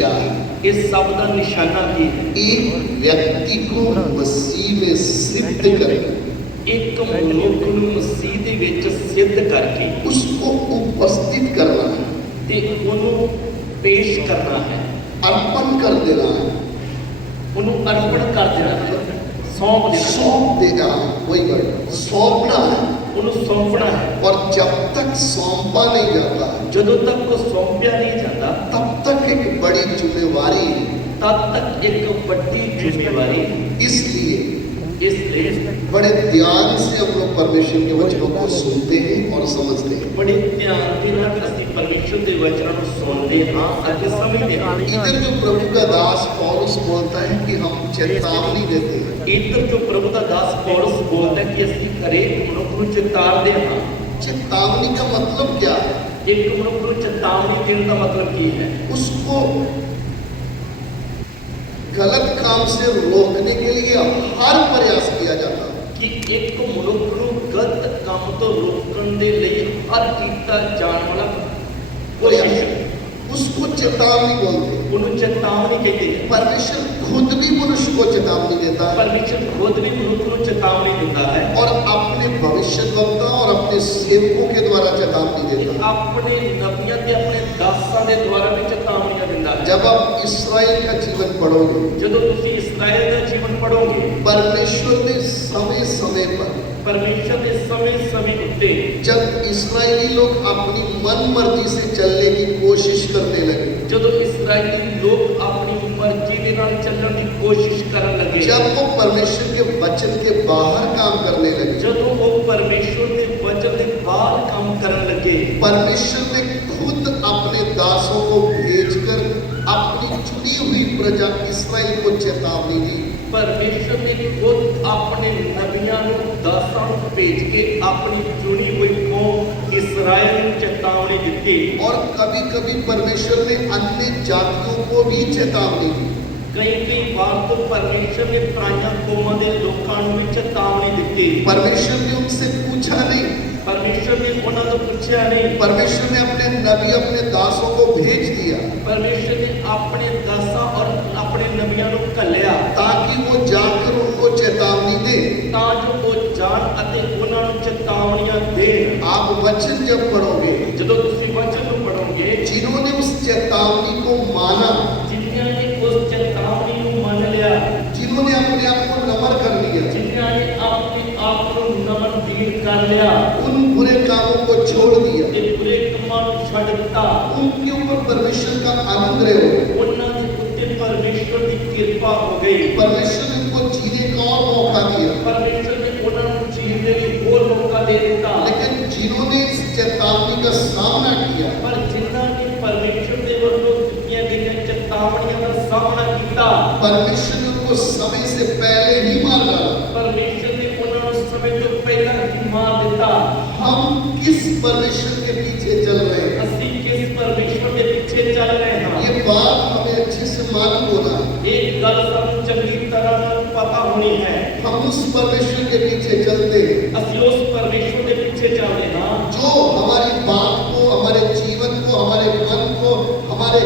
क्या है? इस सब का निशाना की है? एक व्यक्ति को मसीह में सिद्ध करके, एक मनुख नूं मसीह दे विच सिद्ध करके उसको उपस्थित करना है, ते उहनूं पेश करना है, अर्पण कर देना है, उहनूं अर्पण कर देना है, सौंप देना, सौंप देना, वही वर्ड सौंपना है। उहनूं सौंपना है। और जब तक सौंपा नहीं जाता है, जदों तक वो सौंपिया नहीं जाता तब तक एक बड़ी जिम्मेवारी है। तब तक एक बड़ी जिम्मेवारी। इसलिए इसलिए बड़े ध्यान से हम लोग परमेश्वर के वचनों को सुनते हैं और समझते हैं। बड़े ध्यान के नाल असीं परमेश्वर के वचनों को सुनते हाँ और समझते हैं। इधर जो प्रभु का दास पौलुस बोलता है कि हम चेतावनी देते हैं, इधर जो प्रभु का दास पौलुस बोलता है कि असीं हरेक मनुख नूं चेतावते हाँ। चेतावनी का मतलब क्या है? एक मनुख नूं चेतावनी देने का मतलब की है? उसको गलत काम से रोकने के लिए हर प्रयास किया जाता है कि एक मनुख नूं गलत काम तो रोकण दे लई हर कीता जाण वाला प्रयास, उसको चेतावनी बोलते हैं। उन्हें चेतावनी कहते हैं। परमेश्वर खुद भी मनुष्य को चेतावनी देता है, परमेश्वर खुद भी मनुष्य को चेतावनी देता है और अपने भविष्यद्वक्ता और अपने सेवकों के द्वारा चेतावनी देता है। अपने नबियों के अपने दासां के द्वारा भी चेतावनियां देता है। जब आप इस्राएल का जीवन पढ़ोगे, जब तुम इस्राएल का जीवन पढ़ोगे, परमेश्वर ने समय समय पर, परमेश्वर ने समय समय उत्ते जब इस्राएली लोग अपनी मन मर्जी से चलने की कोशिश करने लगे, जब इस्राएली लोग अपनी मर्जी के नाल चलने की कोशिश करने लगे, जब वो परमेश्वर के वचन के बाहर काम करने लगे, जब वो परमेश्वर के वचन के बाहर काम करने लगे, परमेश्वर ने खुद अपने दासों को भेजकर अपनी चुनी हुई प्रजा इस्राएल को चेतावनी दी। परमेश्वर ने खुद अपने नबियों को दासां को भेज के अपनी चुनी हुई कौम इस्राएल को चेतावनी दी। और कभी कभी परमेश्वर ने अन्य जातियों को भी चेतावनी दी। कई बार तो परमेश्वर ने पराइयां कौमां दे लोकां नूं भी चेतावनी दी। परमेश्वर ने उनसे पूछा नहीं, परमेश्वर ने उन्हां तों पूछा नहीं, परमेश्वर ने अपने नबी अपने दासों को भेज दिया, परमेश्वर ने अपने दासां और अपने नबियों को घल्लिया ताकि वो जाकर उनको चेतावनी दे, ताकि वो जान अते उन्हां नूं चेतावनियां देण। आप वचन जब पढ़ोगे, जदों तुसीं वचन नूं पढ़ोगे, जिन्होंने उस चेतावनी को माना, जिन्होंने उस चेतावनी को मान लिया, जिन्होंने अपने आप को नमन कर लिया, जिन्होंने अपने आप को नमन दीन कर लिया, उन बुरे कामों को छोड़ दिया, ये बुरे कामों को छोड़ दिता, उनके ऊपर परमेश्वर का अनुग्रह हो, उन्हां दे उत्ते परमेश्वर की कृपा हो गई। परमेश्वर ने उनको जीने का और मौका दिया। परमेश्वर ने उन्हां नूं जीने की और मौका दे दिता। लेकिन जिन्होंने इस चेतावनी का सामना किया, पर जिन्हां ने परमेश्वर दे वल्लों दित्तियां गईयां चेतावनियां दा सामना कीता, परमेश्वर ने उनको समय से पहले ही मार डाला। परमेश्वर ने उन्हां नूं समय तो पहला ही मार दिता। हम किस परमेश्वर के पीछे चल रहे हैं? असीं किस परमेश्वर के पीछे चल रहे हैं? ये बात हमें अच्छे से मालूम होना है। एक गल सानूं चंगी तरह नाल पता होनी है। हम उस परमेश्वर के पीछे चलते हैं असीं उस परमेश्वर के पीछे चलते हैं जो हमारी बात को, हमारे जीवन को, हमारे मन को, हमारे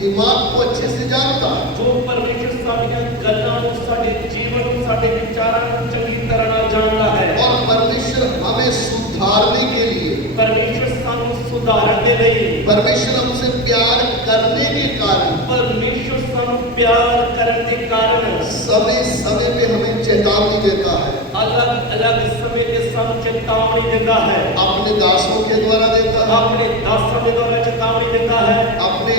दिमाग को अच्छे से जानता है। जो परमेश्वर साडियां गल्लां नूं, साडे जीवन नूं, साडे विचारां नूं चंगी तरह नाल जानदा है। और परमेश्वर हमें सुधारने के लिए, परमेश्वर सानूं सुधारन दे लई, परमेश्वर हमसे प्यार करने के कारण, परमेश्वर सानूं प्यार करन दे कारण समय समय पे हमें चेतावनी देता है। अलग अलग समय के सानूं चेतावनी देता है। अपने दासों के द्वारा देता है, अपने दासां के द्वारा चेतावनी देता है, अपने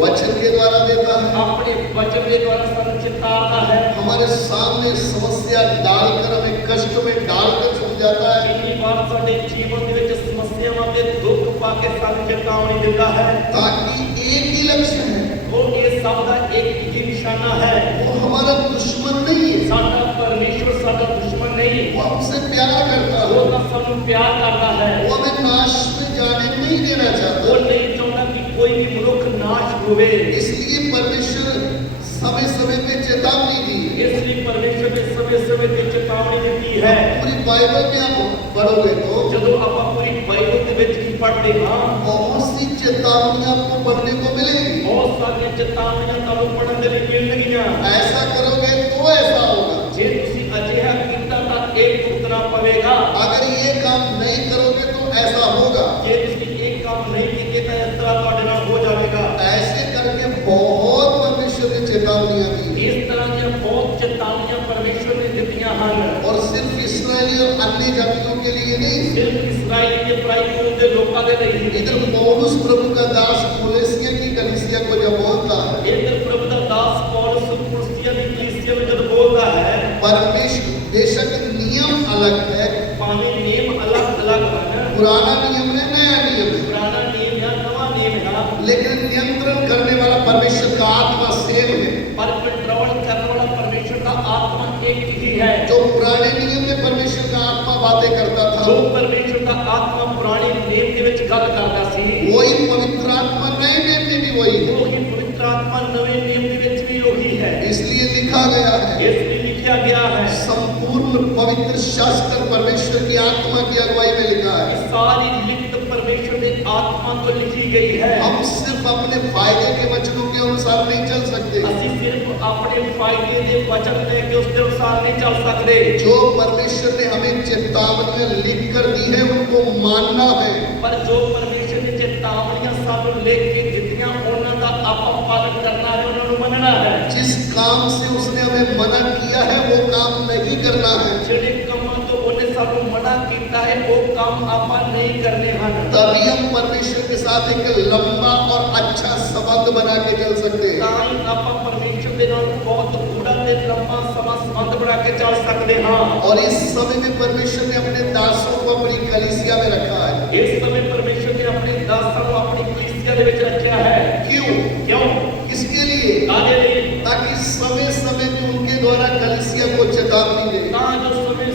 वचन के द्वारा देता है, अपने वचन के द्वारा सानूं चेतावता है। हमारे सामने समस्या डालकर, हमें कष्ट में डालकर छूट जाता है, कितनी बार साडे जीवन दे विच समस्यावां ते दुख पा के सानूं चेतावनी देता है। ताकि एक ही लक्ष्य है, वो ये सब दा एक ही निशाना है। वो हमारा दुश्मन नहीं है, साडा परमेश्वर साडा दुश्मन नहीं, वो हमसे प्यार करता वो है, तां सानूं प्यार करदा है। वो हमें नाश में जाने नहीं देना वो चाहता। नहीं चाहता कि कोई भी मनुष्य नाश होवे। इसलिए परमेश्वर समय समय पे चेतावनी दी है। इसलिए परमेश्वर ने समय समय पे चेतावनी दी है। पूरी बाइबल में आप पढ़ोगे तो जदों आपां पूरी बाइबल दे विच की पढ़दे हां, बहुत सी चेतावनी आपको पढ़ने को मिलेगी। बहुत सारी चेतावनियां ਤੁਹਾਨੂੰ ਪੜਨ ਦੇ ਲਈ ਮਿਲਣਗੀਆਂ ऐसा करोगे तो ऐसा होगा। ਜੇ ਤੁਸੀਂ ਅਜਿਹਾ ਕੀਤਾ ਤਾਂ ਇਹ ਭੁਗਤਣਾ ਪਵੇਗਾ अगर ये काम नहीं करोगे तो ऐसा होगा। ਜੇ ਤੁਸੀਂ ਇਹ ਕੰਮ ਨਹੀਂ ਕੀਤੇ ਤਾਂ ਇਸ ਤਰ੍ਹਾਂ ਤੁਹਾਡੇ ਨਾਲ ਹੋ ਜਾਵੇਗਾ ऐसे करके बहुत परमेश्वर ने चेतावनियां दी ਇਸ ਤਰ੍ਹਾਂ ਦੀਆਂ ਬਹੁਤ ਚੇਤਾਵਨੀਆਂ ਪਰਮੇਸ਼ਵਰ ਨੇ ਦਿੱਤੀਆਂ ਹਨ और सिर्फ इसराइली और अन्य जातियों के लिए नहीं। ਸਿਰਫ ਇਸਰਾਇਲ ਦੇ ਪਰਾਈ ਕੌਮ ਦੇ ਲੋਕਾਂ ਦੇ ਲਈ ਹੀ इधर पौलुस प्रभु का दास कोलोसिया की कलीसिया को जब बोलता है, ਇੱਧਰ ਪ੍ਰਭੂ ਦਾ ਦਾਸ ਪੌਲਸ ਕੁਲਸੀਆ ਦੀ ਕਲੀਸਿਆ ਵਿੱਚ ਜਦ ਬੋਲਦਾ ਹੈ परमेश्वर बेशक नियम अलग है, ਭਾਵੇਂ ਨਿਯਮ ਅਲੱਗ-ਅਲੱਗ ਹਨ पुराना नियम है नया नियम है, ਪੁਰਾਣਾ ਨਿਯਮ ਜਾਂ ਨਵਾਂ ਨਿਯਮ ਹੈ लेकिन नियंत्रण करने वाला परमेश्वर का आत्मा सेम है। पर कंट्रोल करने वाला परमेश्वर का आत्मा एक ही है जो पुराने नियम में परमेश्वर का आत्मा बातें करता जो था, परमेश्वर का आत्मा पुराने नियम के ਵਿੱਚ ਗੱਲ ਕਰਦਾ ਸੀ वही पवित्र आत्मा नए नियम में भी वही है। ਉਹੀ ਪਵਿੱਤਰ ਆਤਮਾ ਨਵੇਂ ਨਿਯਮ ਦੇ ਵਿੱਚ ਵੀ ਉਹੀ ਹੈ इसलिए लिखा गया है, ਇਸ ਲਈ ਲਿਖਿਆ ਗਿਆ ਹੈ संपूर्ण पवित्र शास्त्र परमेश्वर की आत्मा की अगुवाई में लिखा है। ਇਹ ਸਾਰੀ ਲਿਖਤ परमेश्वर ਦੀ ਆਤਮਾ ਤੋਂ ਲਿਖੀ ਗਈ ਹੈ हम सिर्फ अपने फायदे के वचनों के अनुसार नहीं चल सकते। ਅਸੀਂ ਸਿਰਫ ਆਪਣੇ ਫਾਇਦੇ ਦੇ ਵਚਨ ਲੈ ਕੇ ਉਸ ਦੇ ਅਨੁਸਾਰ ਨਹੀਂ ਚੱਲ ਸਕਦੇ जो परमेश्वर ने हमें चेतावनियां लिख कर दी है उनको मानना है। ਪਰ ਜੋ ਪਰਮੇਸ਼ਰ ਨੇ ਚੇਤਾਵਨੀਆਂ ਸਾਨੂੰ ਲਿਖ ਕੇ ਦਿੱਤੀਆਂ ਉਹਨਾਂ ਦਾ ਆਪਾਂ ਪਾਲਣ ਕਰਨਾ ਹੈ ਉਹਨਾਂ ਨੂੰ ਮੰਨਣਾ ਹੈ जिस काम से उसने हमें मना किया है वो काम नहीं करना है। ਜਿਹੜੇ ਕੰਮਾਂ ਤੋਂ ਉਹਨੇ ਸਾਨੂੰ ਮਨਾ ਕੀਤਾ ਹੈ ਉਹ ਕੰਮ ਆਪਾਂ ਨਹੀਂ ਕਰਨੇ ਹਨ तभी हम परमेश्वर के साथ एक लंबा और अच्छा संबंध बना के चल सकते हैं। ਤਾਂ ਹੀ ਆਪਾਂ ਪਰਮੇਸ਼ਰ ਦੇ ਨਾਲ ਬਹੁਤ ਗੂੜਾ ਤੇ ਲੰਬਾ ਸਮਾਂ ਸੰਬੰਧ ਬਣਾ ਕੇ ਚੱਲ ਸਕਦੇ ਹਾਂ और इस समय में परमेश्वर ने अपने दासों को अपनी कलीसिया में रखा है। ਇਸ ਸਮੇਂ ਪਰਮੇਸ਼ਰ ਨੇ ਆਪਣੇ ਦਾਸਾਂ ਨੂੰ ਆਪਣੀ ਕਲੀਸਿਆ ਦੇ ਵਿੱਚ ਰੱਖਿਆ ਹੈ क्यों? ਕਿਉਂ किसके लिए? ਕਾਹਦੇ ਲਈ ताकि समय समय में उनके द्वारा कलीसिया को चेतावनी दे ਤਾਂ जो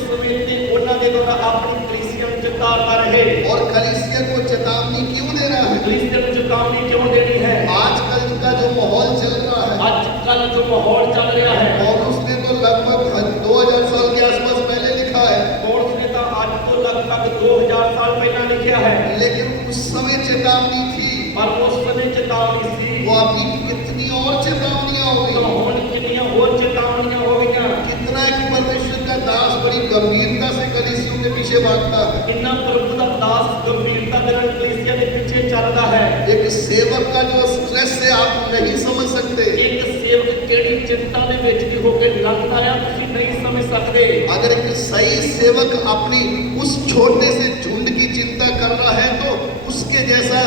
ਸਮੇਂ ਤੇ ਉਹਨਾਂ ਦੇ ਦੁਆਰਾ ਆਪਣੀ ਕਲੀਸਿਆ ਨੂੰ ਚੇਤਾਵਨਾ ਰਹੇ और कलीसिया को चेतावनी क्यों देना है? ਕਲੀਸਿਆ ਨੂੰ ਚੇਤਾਵਨੀ ਕਿਉਂ ਦੇਣੀ ਹੈ आजकल का जो माहौल चल रहा है, ਅੱਜ ਕੱਲ ਜੋ ਮਾਹੌਲ ਚੱਲ ਰਿਹਾ ਹੈ पौलुस ने तो लगभग 2000 साल के आसपास पहले लिखा है, ਪੌਲਸ ਨੇ ਤਾਂ ਅੱਜ ਤੋਂ ਲਗਭਗ 2000 ਸਾਲ ਪਹਿਲਾਂ ਲਿਖਿਆ ਹੈ लेकिन उस समय चेतावनी थी। ਪਰ ਉਸ ਸਮੇਂ ਚੇਤਾਵਨੀ ਸੀ वो अभी कितनी और चेतावनियां हो ਤਾਂ गई। ਹੁਣ ਕਿੰਨੀਆਂ ਹੋਰ ਚੇਤਾਵਨੀਆਂ ਹੋ ਗਈਆਂ कितना एक परमेश्वर का दास बड़ी गंभीरता से कलीसियों के पीछे भागता है। ਕਿੰਨਾ ਪ੍ਰਭੂ ਦਾ ਦਾਸ ਗੰਭੀਰਤਾ ਦੇ ਨਾਲ ਕਲੀਸਿਆ ਦੇ ਪਿੱਛੇ ਚੱਲਦਾ ਹੈ एक सेवक का जो स्ट्रेस है आप नहीं समझ सकते। ਇੱਕ ਸੇਵਕ ਕਿਹੜੀ ਚਿੰਤਾ ਦੇ ਵਿੱਚ ਵੀ ਹੋ ਕੇ ਲੰਘਦਾ ਹੈ ਤੁਸੀਂ नहीं समझ सकते अगर एक सही सेवक अपनी उस छोटे से झुंड की चिंता कर रहा है तो उसके जैसा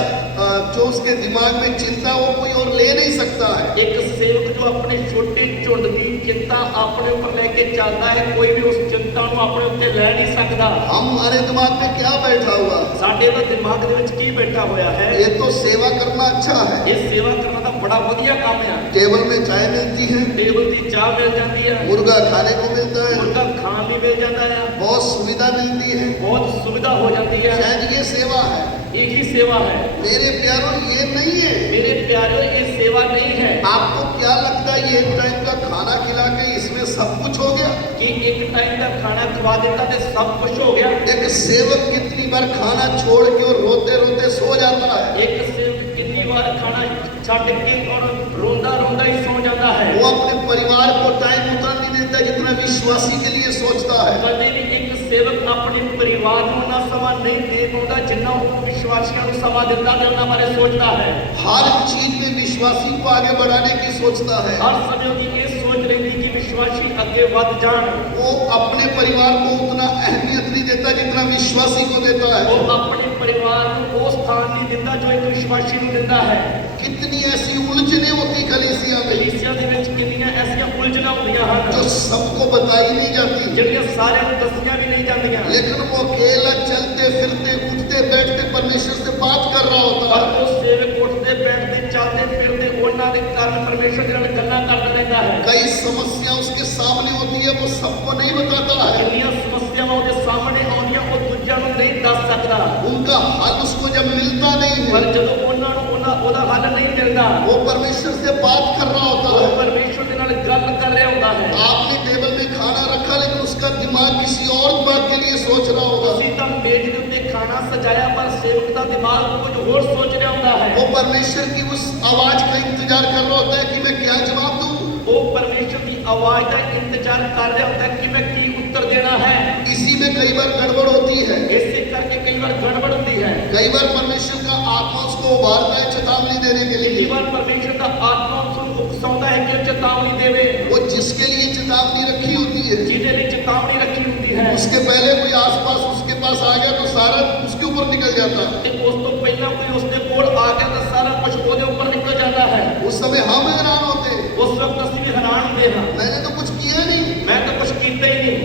जो उसके दिमाग में चिंता वो कोई और ले नहीं सकता है। एक सेवक जो अपने छोटे झुंड की चिंता अपने ऊपर लेके चलता है कोई भी उस चिंता ਨੂੰ ਆਪਣੇ ਉੱਤੇ ਲੈ ਨਹੀਂ ਸਕਦਾ हमारे दिमाग में क्या बैठा हुआ? ਸਾਡੇ ਦਾ ਦਿਮਾਗ ਦੇ ਵਿੱਚ ਕੀ ਬੈਠਾ ਹੋਇਆ ਹੈ ये तो सेवा करना अच्छा है। ਇਹ ਸੇਵਾ ਕਰਨਾ ਤਾਂ ਬੜਾ ਵਧੀਆ ਕੰਮ ਹੈ टेबल में चाय मिलती है, ਟੇਬਲ ਦੀ ਚਾਹ ਮਿਲ ਜਾਂਦੀ ਹੈ मुर्गा खाने को मिलता है, ਮੁਰਗਾ ਖਾਣ ਲਈ ਮਿਲ ਜਾਂਦਾ ਹੈ बहुत सुविधा मिलती है। बहुत सुविधा हो जाती है शायद ये सेवा है। एक ही सेवा है मेरे प्यारों ये नहीं है। मेरे प्यारों ये सेवा नहीं है आपको क्या लगता है ये एक टाइम का खाना खिला के इसमें सब कुछ हो गया? कि एक टाइम का खाना खवा देता तो सब कुछ हो गया एक सेवक कितनी बार खाना छोड़ के और रोते रोते सो जाता है। एक सेवक कितनी बार खाना छाट के और रोंदा रोंदा ही सो जाता है वो अपने परिवार को टाइम उतना नहीं देता जितना विश्वासी के लिए सोचता है। कभी भी एक सेवक अपने परिवार को ना समा नहीं दे पाता जितना वो विश्वासियों को समा देता है उन्हें बारे सोचता है हर चीज में विश्वासी को आगे बढ़ाने की सोचता है। हर समय की ये सोच रही थी कि विश्वासी आगे बढ़ जान वो अपने परिवार को उतना अहमियत नहीं देता जितना विश्वासी को देता है। वो अपने परिवार को वो स्थान नहीं देता जो एक विश्वासी को देता है कितनी ऐसी उलझने होती कलीसिया में कलीसिया ਦੇ ਵਿੱਚ ਕਿੰਨੀਆਂ ਐਸੀਆਂ ਉਲਝਣਾਂ ਹੁੰਦੀਆਂ ਹਨ जो सबको बताई नहीं जाती, ਜਿਹੜੀਆਂ ਸਾਰਿਆਂ ਨੂੰ ਦੱਸੀਆਂ ਵੀ ਨਹੀਂ ਜਾਂਦੀਆਂ लेकिन वो अकेला चलते फिरते उठते बैठते परमेश्वर से बात कर रहा होता ਪਰ है। ਉਹ ਸੇਵਕ ਉੱਠਦੇ ਬੈਠਦੇ ਚੱਲਦੇ ਫਿਰਦੇ ਉਹਨਾਂ ਦੇ ਕਾਰਨ ਪਰਮੇਸ਼ਰ ਦੇ ਨਾਲ ਗੱਲਾਂ ਕਰਦਾ ਰਹਿੰਦਾ ਹੈ कई समस्या उसके सामने होती है वो सबको नहीं बताता है। ਕਿੰਨੀਆਂ ਸਮੱਸਿਆਵਾਂ ਉਹਦੇ ਸਾਹਮਣੇ ਆਉਂਦੀਆਂ ਉਹ ਦੂਜਿਆਂ ਨੂੰ ਨਹੀਂ ਦੱਸ ਸਕਦਾ उनका हल उसको जब मिलता नहीं ਪਰ है ਜਦੋਂ ਉਹਨਾਂ ਨੂੰ ਉਹਦਾ ਹੱਲ ਨਹੀਂ ਮਿਲਦਾ वो परमेश्वर से बात कर रहा होता ਉਹ है। ਪਰਮੇਸ਼ਰ ਦੇ ਨਾਲ ਗੱਲ ਕਰ ਰਿਹਾ ਹੁੰਦਾ ਹੈ आपने टेबल में खाना रखा लेकिन उसका दिमाग किसी और बात के लिए सोच रहा होगा। ਤੁਸੀਂ ਤਾਂ ਮੇਜ਼ ਦੇ ਉੱਤੇ ਖਾਣਾ ਸਜਾਇਆ ਪਰ ਸੇਵਕ ਦਾ ਦਿਮਾਗ ਕੁਝ ਹੋਰ ਸੋਚ ਰਿਹਾ ਹੁੰਦਾ ਹੈ वो परमेश्वर की उस आवाज का इंतजार कर रहा होता है कि मैं क्या जवाब दूं। वो परमेश्वर की आवाज का इंतजार कर रहा होता है कि मैं की उत्तर देना है। इसी में कई बार गड़बड़ होती है। ऐसे करके कई बार गड़बड़ होती है। कई बार परमेश्वर का आत्मा उसको उभारता है चेतावनी देने के कई लिए। बार परमेश्वर का आत्मा उसको उकसाता है कि चेतावनी देवे। वो जिसके लिए चेतावनी रखी होती है, जिन्हें लिए चेतावनी रखी होती है, उसके पहले कोई आसपास उसके पास आ गया तो सारा उसके ऊपर निकल जाता है। ते उस तो पहला कोई उसके कोल आ गया तो सारा कुछ ਉਹਦੇ ऊपर निकल जाता है। उस समय हम हैरान होते हैं, उस वक्त ਅਸੀਂ भी हैरान ਹੁੰਦੇ ਹਾਂ। मैंने तो कुछ किया नहीं। मैं तो कुछ ਕੀਤਾ ही नहीं।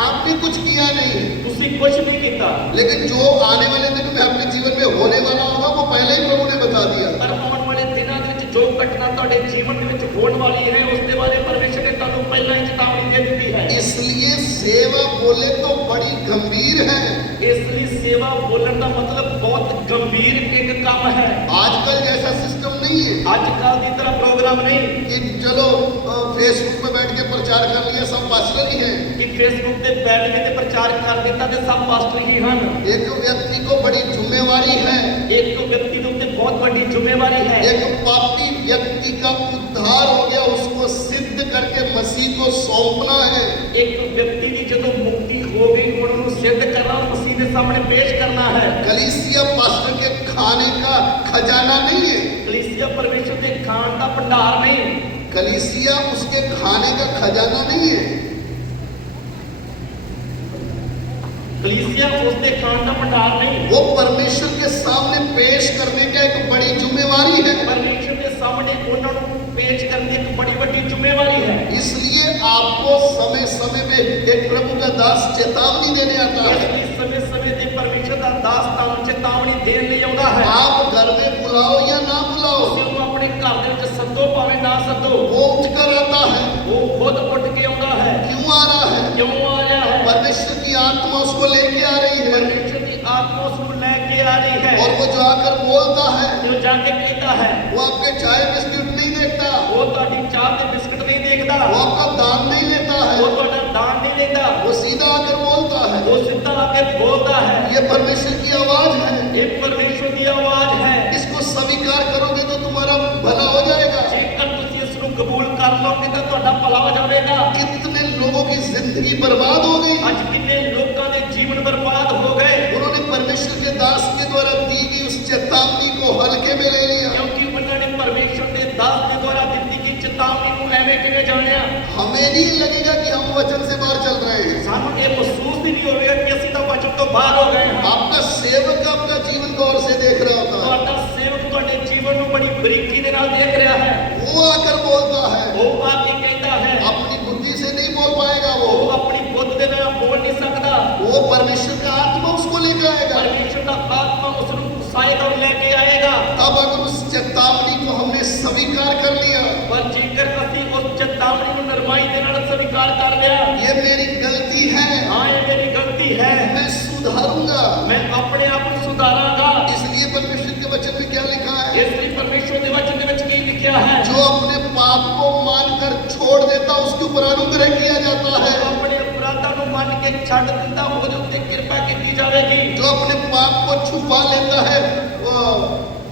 आपने कुछ किया नहीं। ਤੁਸੀਂ कुछ नहीं ਕੀਤਾ। लेकिन जो आने वाले दिन में अपने जीवन में होने वाला होगा वो पहले ही प्रभु ने बता दिया। ਪਰ ਆਉਣ ਵਾਲੇ ਦਿਨਾਂ ਦੇ ਵਿੱਚ ਜੋ ਘਟਨਾ ਤੁਹਾਡੇ ਜੀਵਨ ਦੇ ਵਿੱਚ ਹੋਣ ਵਾਲੀ ਹੈ ਉਸ ਦੇ ਬਾਰੇ ਪਰਮੇਸ਼ਰ ਨੇ ਤੁਹਾਨੂੰ ਪਹਿਲਾਂ ਹੀ ਚੇਤਾਵਨੀ ਦੇ ਦਿੱਤੀ ਹੈ। इसलिए सेवा बोले तो बड़ी गंभीर है। ਇਸ ਲਈ ਸੇਵਾ ਬੋਲਣ ਦਾ ਮਤਲਬ ਬਹੁਤ ਗੰਭੀਰ ਇੱਕ ਕੰਮ ਹੈ। आजकल जैसा सिस्टम नहीं है ਅੱਜ ਕੱਲ ਦੀ ਤਰ੍ਹਾਂ ਪ੍ਰੋਗਰਾਮ ਨਹੀਂ कि चलो फेसबुक में बैठ के प्रचार कर लिया, सब पास्टर ही है। ਕਿ ਫੇਸਬੁੱਕ ਤੇ ਬੈਠ ਕੇ ਤੇ ਪ੍ਰਚਾਰ ਕਰ ਦਿੱਤਾ ਤੇ ਸਭ ਪਾਸਟਰ ਹੀ ਹਨ। एक व्यक्ति को बड़ी जिम्मेवारी है। ਇੱਕ ਵਿਅਕਤੀ ਦੇ ਉੱਤੇ ਬਹੁਤ ਵੱਡੀ ਜ਼ਿੰਮੇਵਾਰੀ ਹੈ। एक पापी व्यक्ति का उद्धार हो गया, उसको सिद्ध करके मसीह को सौंपना है। ਇੱਕ ਵਿਅਕਤੀ ਦੀ ਜਦੋਂ ਮੁਕਤੀ ਹੋ ਗਈ ਹੁਣ ਉਹਨੂੰ ਸਿੱਧ ਕਰਨਾ ਮਸੀਹ ਦੇ ਸਾਹਮਣੇ ਪੇਸ਼ ਕਰਨਾ ਹੈ। कलीसिया पास्टर के खाने का खजाना नहीं है। ਕਲੀਸਿਆ ਪਰਮੇਸ਼ਰ ਦੇ ਖਾਣ ਦਾ ਭੰਡਾਰ ਨਹੀਂ। कलीसिया उसके खाने का खजाना नहीं है। ਕਲੀਸਿਆ ਉਸ ਦੇ ਖਾਣ ਦਾ ਭੰਡਾਰ ਨਹੀਂ। वो परमेश्वर के सामने पेश करने का एक बड़ी जिम्मेवारी है। ਪਰਮੇਸ਼ਰ ਦੇ ਸਾਹਮਣੇ ਉਹਨਾਂ ਨੂੰ ਪੇਸ਼ ਕਰਨ ਦੀ ਇੱਕ ਬੜੀ ਵੱਡੀ ਜ਼ਿੰਮੇਵਾਰੀ ਹੈ। इसलिए आपको समय समय में एक प्रभु का दास चेतावनी देने आता ਇਸ है। ਲਈ ਸਮੇਂ-ਸਮੇਂ ਤੇ ਪਰਮੇਸ਼ਰ ਦਾ ਦਾਸ ਤੁਹਾਨੂੰ ਚੇਤਾਵਨੀ ਦੇਣ ਲਈ ਆਉਂਦਾ ਹੈ। आप घर में बुलाओ या ना बुलाओ, ਤੁਸੀਂ ਉਹਨੂੰ ਆਪਣੇ ਘਰ ਦੇ ਵਿੱਚ ਸੱਦੋ ਭਾਵੇਂ ਨਾ ਸੱਦੋ, वो उठ कर आता है। ਉਹ ਖੁਦ ਉੱਠ ਕੇ ਆਉਂਦਾ ਹੈ। क्यों आ रहा है? ਕਿਉਂ ਆ ਰਿਹਾ ਹੈ? परमेश्वर की आत्मा उसको लेके आ रही है। ਪਰਮੇਸ਼ਰ ਦੀ ਆਤਮਾ ਉਸ ਨੂੰ ਲੈ ਕੇ ਆ ਰਹੀ ਹੈ। और वो जो आकर बोलता है, ਜੋ ਜਾ ਕੇ ਕਹਿੰਦਾ ਹੈ वो आपके चाय बिस्किट नहीं देखता, ਉਹ ਤੁਹਾਡੀ ਚਾਹ ਤੇ ਬਿਸਕਟ ਨਹੀਂ ਦੇਖਦਾ, वो आपका दान नहीं लेता ਉਹ है, ਤੁਹਾਡਾ ਦਾਨ ਨਹੀਂ ਲੈਂਦਾ, वो सीधा आकर बोलता है। ਉਹ ਸਿੱਧਾ ਆ ਕੇ ਬੋਲਦਾ ਹੈ। ये परमेश्वर की आवाज है। ਇਹ ਪਰਮੇਸ਼ਰ ਦੀ ਆਵਾਜ਼ ਹੈ। इसको स्वीकार करोगे तो तुम्हारा भला हो जाएगा। ਜੇਕਰ ਤੁਸੀਂ ਇਸ ਨੂੰ ਕਬੂਲ ਕਰ ਲਓਗੇ ਤਾਂ ਤੁਹਾਡਾ ਭਲਾ ਹੋ ਜਾਵੇਗਾ। कितने लोगों की जिंदगी बर्बाद हो गई। ਅੱਜ ਕਿੰਨੇ ਲੋਕਾਂ ਦੇ ਜੀਵਨ ਬਰਬਾਦ ਹੋ ਗਏ उन्होंने परमेश्वर के दास के द्वारा दी गई उस चेतावनी को हल्के में ले लिया। ਕਿਉਂਕਿ ਉਹਨਾਂ ਨੇ ਪਰਮੇਸ਼ਰ ਦੇ ਦਾਸ ਦੇ ਦੁਆਰਾ ਦਿੱਤੀ ਗਈ ਚੇਤਾਵਨੀ ਨੂੰ ਐਵੇਂ ਕਿਵੇਂ ਜਾਣਿਆ। हमें नहीं लगेगा कि हम वचन से बाहर चल रहे हैं। ਸਾਨੂੰ ਇਹ ਮਹਿਸੂਸ ਹੀ ਨਹੀਂ ਹੋਵੇਗਾ ਕਿ ਅਸੀਂ ਤਾਂ ਵਚਨ ਤੋਂ ਬਾਹਰ ਹੋ ਗਏ ਹਾਂ। आपका सेवक आपका जीवन गौर से देख रहा होता है। ਤੁਹਾਡਾ ਸੇਵਕ ਤੁਹਾਡੇ ਜੀਵਨ ਨੂੰ ਬੜੀ ਬਰੀਕੀ ਦੇ ਨਾਲ ਦੇਖ ਰਿਹਾ ਹੈ। वो आकर बोलता है। ਉਹ ਆ ਕੇ ਕਹਿੰਦਾ ਹੈ। अपनी बुद्धि से नहीं बोल पाएगा वो ਉਹ ਆਪਣੀ ਬੁੱਧ ਦੇ ਨਾਲ ਬੋਲ ਨਹੀਂ ਸਕਦਾ। वो परमेश्वर का आत्मा उसको लेकर आएगा। ਪਰਮੇਸ਼ਰ ਦਾ ਆਤਮਾ ਉਸ ਨੂੰ ਉਕਸਾਏਗਾ ਔਰ ਲੈ ਕੇ ਆਏਗਾ। तब अगर उस चेतावनी को हमने स्वीकार कर लिया, ਪਰ ਜੇਕਰ ਅਸੀਂ ਉਸ ਚੇਤਾਵਨੀ ਨੂੰ ਨਰਮਾਈ ਦੇ ਨਾਲ ਸਵੀਕਾਰ ਕਰ ਲਿਆ, ये मेरी गलती है, ਹਾਂ ਇਹ ਮੇਰੀ ਗਲਤੀ ਹੈ, मैं सुधारूंगा। ਮੈਂ ਆਪਣੇ ਆਪ ਨੂੰ ਸੁਧਾਰਾਂਗਾ। इसलिए परमेश्वर के वचन में क्या लिखा है? ਇਸ ਲਈ ਪਰਮੇਸ਼ਰ ਦੇ ਵਚਨ ਦੇ ਵਿੱਚ ਕੀ ਲਿਖਿਆ ਹੈ? जो अपने पाप को मानकर छोड़ देता उसके ऊपर अनुग्रह किया जाता है। ਆਪਣੇ ਅਪਰਾਧਾਂ ਨੂੰ ਮੰਨ ਕੇ ਛੱਡ ਦਿੰਦਾ ਉਹਦੇ ਉੱਤੇ ਕਿਰਪਾ ਕੀਤੀ ਜਾਵੇਗੀ। जो अपने पाप को छुपा लेता है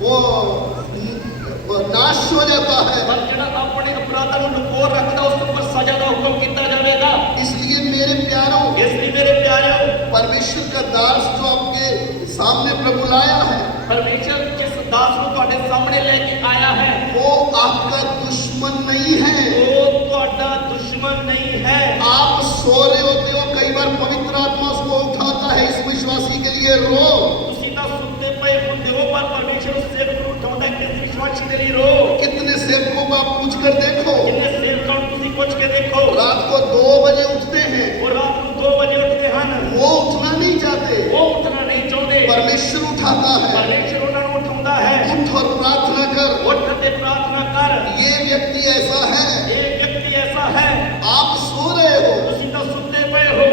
वो नाश हो जाता है। ਪਰ ਜਿਹੜਾ ਆਪਣੇ ਅਪਰਾਧਾਂ ਨੂੰ ਲੁਕੋ ਰੱਖਦਾ ਉਸ ਉੱਪਰ ਸਜ਼ਾ ਦਾ ਹੁਕਮ ਕੀਤਾ ਜਾਵੇਗਾ। इसलिए मेरे प्यारों, ਇਸ ਲਈ ਮੇਰੇ ਪਿਆਰਿਓ, परमेश्वर का दास जो आपके सामने प्रभु लाया है, ਪਰਮੇਸ਼ਰ ਜਿਸ ਦਾਸ ਨੂੰ ਤੁਹਾਡੇ ਸਾਹਮਣੇ ਲੈ ਕੇ ਆਇਆ ਹੈ वो आपका दुश्मन नहीं है। ਉਹ ਤੁਹਾਡਾ ਦੁਸ਼ਮਨ ਨਹੀਂ ਹੈ। आप सो रहे होते हो, कई बार पवित्र आत्मा उसको उठाता है, इस विश्वासी के लिए रो। ਤੁਸੀਂ ਤਾਂ ਸੁੱਤੇ ਪਏ ਹੁੰਦੇ ਹੋ ਪਰ ਪਰਮੇਸ਼ਰ ਉਸ ਸੇਵਕ ਨੂੰ ਉਠਾਉਂਦਾ ਹੈ ਕਿ ਇਸ ਵਿਸ਼ਵਾਸੀ ਦੇ ਲਈ ਰੋ। कितने सेवकों को आप पूछ कर देखो, ਕਿੰਨੇ ਸੇਵਕਾਂ ਨੂੰ ਤੁਸੀਂ ਪੁੱਛ ਕੇ ਦੇਖੋ, रात को 2 बजे उठते हैं, ਉਹ ਰਾਤ ਨੂੰ 2 ਵਜੇ ਉੱਠਦੇ ਹਨ। वो उठना नहीं चाहते, ਉਹ ਉੱਠਣਾ ਨਹੀਂ ਚਾਹੁੰਦੇ। परमेश्वर उठाता है। ਪਰਮੇਸ਼ਰ ਉਹਨਾਂ ਨੂੰ ਉਠਾਉਂਦਾ ਹੈ। उठ और प्रार्थना कर। ਉੱਠ ਤੇ ਪ੍ਰਾਰਥਨਾ ਕਰ। ये व्यक्ति ऐसा है, ਇਹ ਵਿਅਕਤੀ ਐਸਾ ਹੈ, आप सो रहे हो, ਤੁਸੀਂ ਤਾਂ ਸੁੱਤੇ ਪਏ ਹੋ।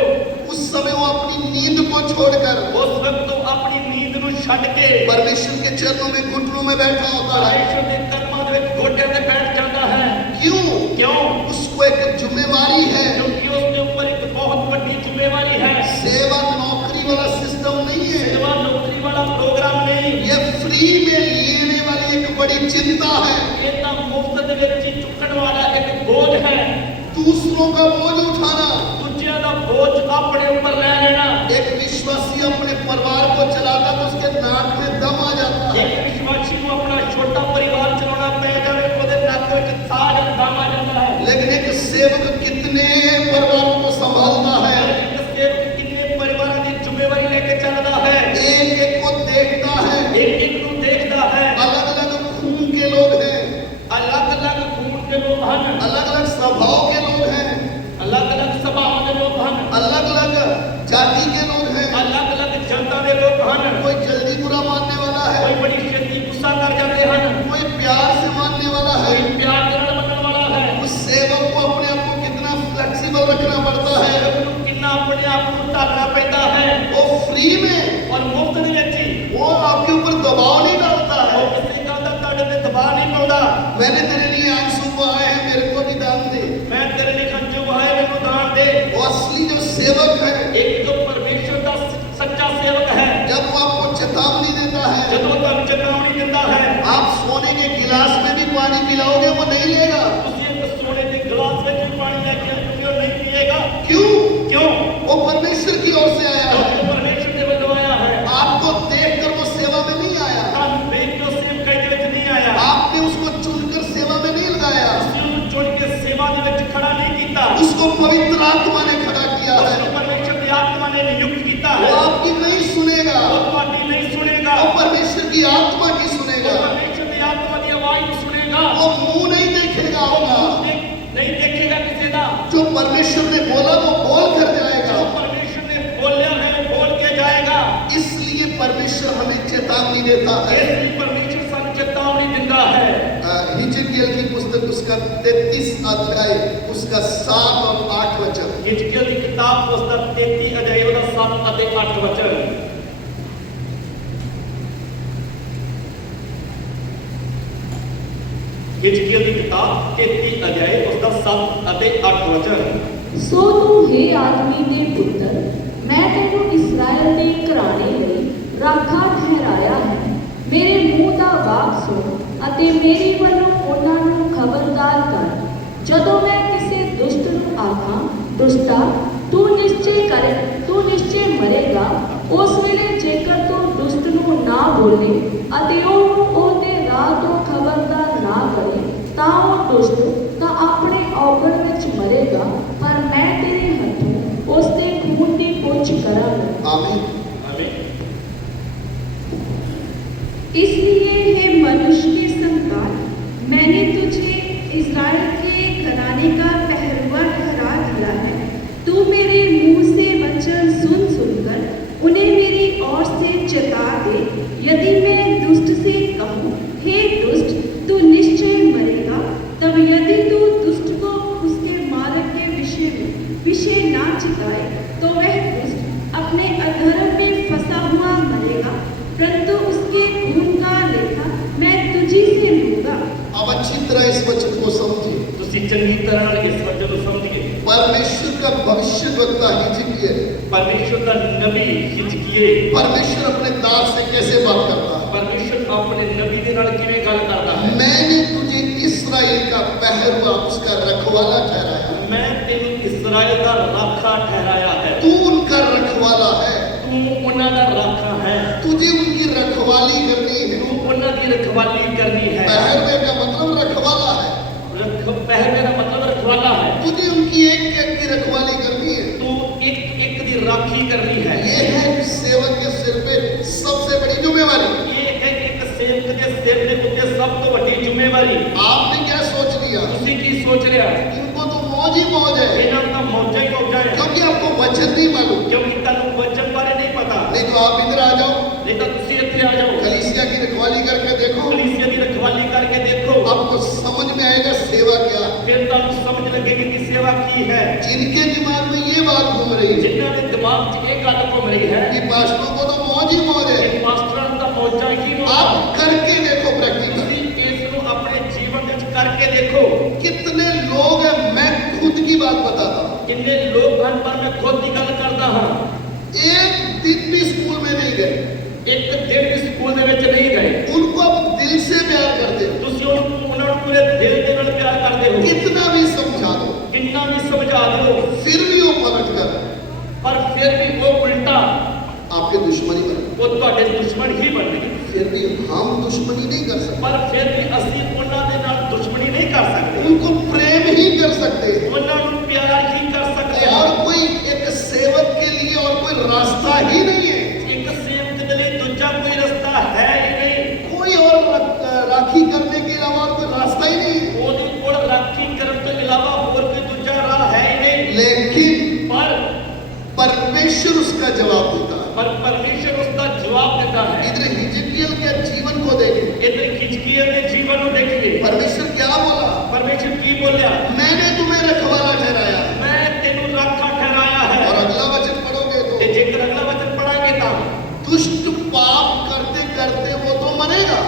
उस समय वो अपनी नींद को छोड़कर ਉਸ ਵਕਤ ਉਹ ਆਪਣੀ ਨੀਂਦ ਨੂੰ ਛੱਡ ਕੇ परमेश्वर के चरणों में घुटनों में बैठा होता है। ਪਰਮੇਸ਼ਰ ਦੇ ਕਦਮਾਂ ਦੇ ਵਿੱਚ ਗੋਡਿਆਂ ਤੇ ਬੈਠ ਜਾਂਦਾ ਹੈ। क्यों? ਕਿਉਂ? उसको एक जिम्मेवारी है। ਕਿਉਂਕਿ ਉਸ ਦੇ ਉੱਪਰ ਇੱਕ ਬਹੁਤ ਵੱਡੀ ਜ਼ਿੰਮੇਵਾਰੀ ਹੈ। सेवा नौकरी वाला सिस्टम नहीं है, ਸੇਵਾ ਨੌਕਰੀ ਵਾਲਾ ਪ੍ਰੋਗਰਾਮ ਨਹੀਂ, ये फ्री में लेने वाली एक बड़ी की चिंता है, ਇਹ ਤਾਂ ਮੁਫਤ ਦੇ ਵਿੱਚ ਹੀ ਚੁੱਕਣ ਵਾਲਾ ਇੱਕ ਬੋਝ ਹੈ। दूसरों का बोझ उठाना। ਦੂਜਿਆਂ ਦਾ ਬੋਝ ਆਪਣੇ ਉੱਪਰ ਲੈ ਲੈਣਾ। एक विश्वासी अपने परिवार को चलाता तो उसके नाक में दम आ जाता है। ਇੱਕ ਵਿਸ਼ਵਾਸੀ ਨੂੰ ਆਪਣਾ ਛੋਟਾ ਪਰਿਵਾਰ ਚਲਾਉਣਾ ਪੈ ਜਾਵੇ, ਉਹਦੇ ਨੱਕ ਵਿੱਚ ਸਾਹ ਦਮ ਆ ਜਾਂਦਾ ਹੈ। लेकिन एक सेवक कितने परिवारों को संभालता है, ਇੱਕ ਸੇਵਕ ਕਿੰਨੇ ਪਰਿਵਾਰਾਂ ਦੀ ਜ਼ਿੰਮੇਵਾਰੀ ਲੈ ਕੇ ਚੱਲਦਾ ਹੈ। एक एक को देखता है। ਇੱਕ ਇੱਕ ਨੂੰ ਦੇਖਦਾ ਹੈ। अलग अलग खून के लोग हैं, ਅਲੱਗ-ਅਲੱਗ ਖੂਨ ਦੇ ਲੋਕ ਹਨ, अलग अलग स्वभाव के लोग हैं, ਅਲੱਗ-ਅਲੱਗ ਸੁਭਾਅ ਦੇ ਲੋਕ ਹਨ, अलग अलग जाति के लोग हैं। ਅਲੱਗ-ਅਲੱਗ ਜਨਤਾ ਦੇ ਲੋਕ ਹਨ। कोई जल्दी बुरा मानने वाला है, ਕੋਈ ਬੜੀ ਛੇਤੀ ਗੁੱਸਾ ਕਰ ਜਾਂਦੇ ਹਨ, कोई प्यार से मानने वाला है। ਕੋਈ ਪਿਆਰ ਦੇ ਨਾਲ ਮੰਨਣ ਵਾਲਾ ਹੈ। उस सेवक को अपने आप को कितना फ्लेक्सिबल रखना पड़ता है। ਸੇਵਕ ਨੂੰ ਕਿੰਨਾ ਆਪਣੇ ਆਪ ਨੂੰ ਢਾਲਣਾ ਪੈਂਦਾ ਹੈ। वो फ्री में, ਔਰ ਮੁਫਤ ਦੇ ਵਿੱਚ ਹੀ वो आपके ऊपर दबाव नहीं डालता है। ਉਹ ਕਿਸੇ ਗੱਲ ਦਾ ਤੁਹਾਡੇ ਤੇ ਦਬਾਅ ਨਹੀਂ ਪਾਉਂਦਾ। मैंने तेरे लिए आंसू बहाए हैं, मेरे को भी दान दे। ਮੈਂ ਤੇਰੇ ਲਈ ਖੰਜੂ ਵਹਾਏ, ਮੈਨੂੰ ਦਾਨ ਦੇ। वो असली जो सेवक है, ਇੱਕ ਜੋ ਪਰਮੇਸ਼ਰ ਦਾ ਸੱਚਾ ਸੇਵਕ ਹੈ, जब वो आपको चेतावनी देता है, ਜਦੋਂ ਤੁਹਾਨੂੰ ਚੇਤਾਵਨੀ ਦਿੰਦਾ ਹੈ, आप सोने के गिलास में भी पानी पिलाओगे वो नहीं लेगा। ਤੁਸੀਂ ਇੱਕ ਸੋਨੇ ਦੇ ਗਲਾਸ ਵਿੱਚ ਵੀ ਪਾਣੀ ਲੈ ਕੇ ਆਓਗੇ, ਉਹ ਨਹੀਂ ਪੀਏਗਾ। क्यों? ਕਿਉਂ? वो परमेश्वर की ओर से आया है। ਕਿਉਂਕਿ ਪਰਮੇਸ਼ਰ ਦੇ ਵੱਲੋਂ ਆਇਆ ਹੈ। आपको देखकर वो सेवा में नहीं आया, ਤੁਹਾਨੂੰ ਵੇਖ ਕੇ ਉਹ ਸੇਵਕਾਈ ਦੇ ਵਿੱਚ ਨਹੀਂ ਆਇਆ। आपने उसको चुनकर सेवा में नहीं लगाया, ਤੁਸੀਂ ਉਹਨੂੰ ਚੁਣ ਕੇ ਸੇਵਾ ਦੇ ਵਿੱਚ ਖੜਾ ਨਹੀਂ ਕੀਤਾ। उसको पवित्र आत्मा ने खड़ा किया है। ਉਸਨੂੰ ਪਰਮੇਸ਼ਰ ਦੀ ਆਤਮਾ ਨੇ ਨਿਯੁਕਤ ਕੀਤਾ वो ਹੈ। आपकी नहीं सुनेगा, ਉਹ ਤੁਹਾਡੀ ਨਹੀਂ ਸੁਣੇਗਾ, वो परमेश्वर की आत्मा की ਉਹ सुनेगा। ਪਰਮੇਸ਼ਰ ਦੀ ਆਤਮਾ ਦੀ ਆਵਾਜ਼ ਨੂੰ ਸੁਣੇਗਾ। वो मुंह नहीं देखेगा आपका, ਨਹੀਂ ਦੇਖੇਗਾ ਕਿਸੇ ਦਾ। जो परमेश्वर ने बोला वो बोल कर ਜੋ जाएगा। ਪਰਮੇਸ਼ਰ ਨੇ ਬੋਲਿਆ ਹੈ ਬੋਲ ਕੇ ਜਾਏਗਾ। इसलिए परमेश्वर हमें चेतावनी देता है। ਇਸ ਲਈ ਪਰਮੇਸ਼ਰ ਸਾਨੂੰ ਚੇਤਾਵਨੀ ਦਿੰਦਾ ਹੈ। हिजकिय्याह की पुस्तक उसका 33 अध्याय उसका 7 और 8 वचन। हिजकिय्याह ਦੀ ਕਿਤਾਬ ਉਸਦਾ 33 ਅਧਿਆਇ ਉਹਦਾ 7 ਅਤੇ 8 ਵਚਨ। हिजकिय्याह ਦੀ ਕਿਤਾਬ 33 ਅਧਿਆਇ ਉਸਦਾ 7 ਅਤੇ 8 ਵਚਨ। ਸੋ ਤੂੰ ਹੈ ਆਦਮੀ ਦੇ ਪੁੱਤਰ, ਮੈਂ ਤੈਨੂੰ ਇਸਰਾਇਲ ਦੇ ਘਰਾਣੇ ਲਈ ਰਾਖਾ ਠਹਿਰਾਇਆ ਹੈ। ਮੇਰੇ ਮੂੰਹ ਦਾ ਵਾਕ ਸੁਣ ਅਤੇ ਮੇਰੇ ਵੱਲੋਂ ਉਹਨਾਂ ਨੂੰ ਖਬਰਦਾਰ ਕਰ। ਜਦੋਂ ਮੈਂ ਕਿਸੇ ਦੁਸ਼ਟ ਨੂੰ ਆਖਾਂ, ਦੁਸ਼ਟਾ ਤੂੰ ਨਿਸ਼ਚੇ ਮਰੇਗਾ, ਉਸ ਵੇਲੇ ਜੇਕਰ ਤੂੰ ਦੁਸ਼ਟ ਨੂੰ ਨਾ ਬੋਲੇ ਅਤੇ ਉਹਨੂੰ ਉਹਦੇ ਰਾਹ ਤੋਂ ਖਬਰਦਾਰ ਨਾ ਕਰੇ, ਤਾਂ ਉਹ ਦੁਸ਼ਟ ਤਾਂ ਆਪਣੇ ਔਗਣ ਵਿੱਚ ਮਰੇਗਾ, ਪਰ ਮੈਂ ਤੇਰੇ ਹੱਥੋਂ ਉਸ ਦੇ ਖੂਨ ਦੀ ਪੁੱਛ ਕਰਾਂਗਾ। आमीन। इसलिए हे मनुष्य के संतान, मैंने तुझे इस्राएल के घराने का पहरुआ ठहरा दिया है। तू मेरे मुंह से वचन सुन सुनकर उन्हें मेरी ओर से चेता दे। यदि मैं दुष्ट से कहूँ, हे दुष्ट तू निश्चय मरेगा, तब यदि तू दुष्ट को उसके मार्ग के विषय ना चिताए, तो वह दुष्ट अपने अधर्म में फंसा हुआ मरेगा, परंतु उसके खून का लेखा मैं तुझी से लूंगा। अब अच्छी तरह इस वचन को समझिए। ਤੁਸੀਂ ਚੰਗੀ ਤਰ੍ਹਾਂ ਨਾਲ ਇਸ ਵਚਨ ਨੂੰ ਸਮਝੀਏ। परमेश्वर का भविष्यद्वक्ता हिजकिय्याह, ਪਰਮੇਸ਼ਰ ਦਾ ਨਬੀ ਹਿਜਕੀਏ, परमेश्वर अपने दास से कैसे बात करता है। ਪਰਮੇਸ਼ਰ ਆਪਣੇ ਨਬੀ ਦੇ ਨਾਲ ਕਿਵੇਂ ਗੱਲ ਕਰਦਾ ਹੈ। मैंने तुझे इस्राएल का पहरुआ उसका रखवाला ठहराया। ਮੈਂ ਤੈਨੂੰ ਇਸਰਾਇਲ ਦਾ ਰਾਖਾ ਠਹਿਰਾਇਆ ਹੈ। तू उनका रखवाला है, ਤੂੰ ਉਹਨਾਂ ਦਾ ਰਾਖਾ ਹੈ। तुझे उनकी रखवाली करनी है। ਤੂੰ ਉਹਨਾਂ ਦੀ ਰਖਵਾਲੀ ਕਰਨੀ ਹੈ। पहरवे का मतलब रखवाला है। ਪਹਿਲੇ ਦਾ ਮਤਲਬ ਰਖਵਾਲਾ ਹੈ। तुझे उनकी एक एक की रखवाली करनी है। ਤੂੰ ਇੱਕ ਇੱਕ ਦੀ ਰਾਖੀ ਕਰਨੀ ਹੈ। ये है सेवक के सिर पे सबसे बड़ी जिम्मेवारी। ਇਹ ਹੈ ਇੱਕ ਸੇਵਕ ਦੇ ਸਿਰ ਦੇ ਉੱਤੇ ਸਭ ਤੋਂ ਵੱਡੀ ਜ਼ਿੰਮੇਵਾਰੀ। आपने क्या सोच लिया? ਤੁਸੀਂ ਕੀ ਸੋਚ ਰਿਹਾ? इनको तो मौज ही मौज है, ਇਹਨਾਂ ਦਾ ਮੌਜਾਂ ਹੀ ਮੌਜਾਂ ਹੈ। क्योंकि आपको वचन नहीं मालूम। ਕਿਉਂਕਿ ਤੁਹਾਨੂੰ ਵਚਨ ਬਾਰੇ ਨਹੀਂ ਪਤਾ। नहीं तो आप इधर आ जाओ, ਨਹੀਂ ਤਾਂ ਤੁਸੀਂ ਇੱਥੇ ਆ ਜਾਓ, कलीसिया की रखवाली करके देखो, ਕਲੀਸਿया ਦੀ ਰਖਵਾਲੀ ਕਰਕੇ ਦੇਖੋ, आपको समझ में आएगा सेवा क्या। ਫਿਰ ਤੁਹਾਨੂੰ ਸਮਝ ਲੱਗੇਗੀ ਕਿ ਸੇਵਾ ਕੀ ਹੈ। जिनके दिमाग में ये बात घूम रही है ਜਿਨ੍ਹਾਂ ਦੇ ਦਿਮਾਗ 'ਚ ਇਹ ਗੱਲ ਘੁੰਮ ਰਹੀ ਹੈ कि पास्टरों को तो मौज ही मौज है, ਕਿ ਮਾਸਟਰਾਂ ਨੂੰ ਤਾਂ ਮੌਜਾਂ ਹੀ ਮੌਜਾਂ। आप करके देखो प्रैक्टिकल। ਤੁਸੀਂ ਇਸ ਨੂੰ ਆਪਣੇ ਜੀਵਨ ਵਿੱਚ ਕਰਕੇ ਦੇਖੋ। कितने लोग हैं, मैं खुद की बात बताता हूँ, ਕਿੰਨੇ ਲੋਕ ਹਨ, ਪਰ ਮੈਂ ਖੁਦ ਦੀ ਗੱਲ ਕਰਦਾ ਹਾਂ, एक दिन भी स्कूल में नहीं गए, ਇੱਕ ਦਿਨ ਵੀ ਸਕੂਲ ਦੇ ਵਿੱਚ ਨਹੀਂ ਗਏ। उनको आप दिल से प्यार करते हो, सकते हो, कितना भी समझा दो, कितना भी समझा दो, फिर भी वो पलट कर पर फिर भी वो उल्टा आपके दुश्मनी बने, वो ਤੁਹਾਡੇ दुश्मन ही बनने, फिर भी हम दुश्मनी नहीं कर सकते, पर फिर भी ਅਸੀਂ ਉਹਨਾਂ ਦੇ ਨਾਲ ਦੁਸ਼ਮਣੀ नहीं कर सकते, उनको प्रेम ही कर सकते हैं। ਉਹਨਾਂ ਨੂੰ ਪਿਆਰ ਹੀ कर सकते और ਹਾਂ। कोई एक सेवक के लिए और कोई रास्ता ही नहीं है, ਇੱਕ ਸੇਵਕ ਦੇ ਲਈ ਦੂਜਾ ਕੋਈ ਰਸਤਾ ਹੈ ਹੀ ਨਹੀਂ, कोई और राखी करने के अलावा और कोई रास्ता ही नहीं है। ਉਹਦੇ ਕੋਲ ਰਾਖੀ ਕਰਨ ਤੋਂ ਇਲਾਵਾ ਹੋਰ ਕੋਈ ਦੂਜਾ ਰਾਹ ਹੈ ਹੀ ਨਹੀਂ। लेकिन पर परमेश्वर उसका जवाब देता है। पर परमेश्वर उसका जवाब देता है। इधर हिजकिय्याह के जीवन को देखें, इधर हिजकिय्याह के जीवन को देखिए, परमेश्वर क्या बोला, परमेश्वर की बोलिया, मैंने तुम्हें रखवाला ठहराया है। मैं तेनू राखा ठहराया है। और अगला वचन पढ़ोगे तो ते जेकर अगला वचन पढ़ाएंगे तो दुष्ट पाप करते करते वो तो मरेगा,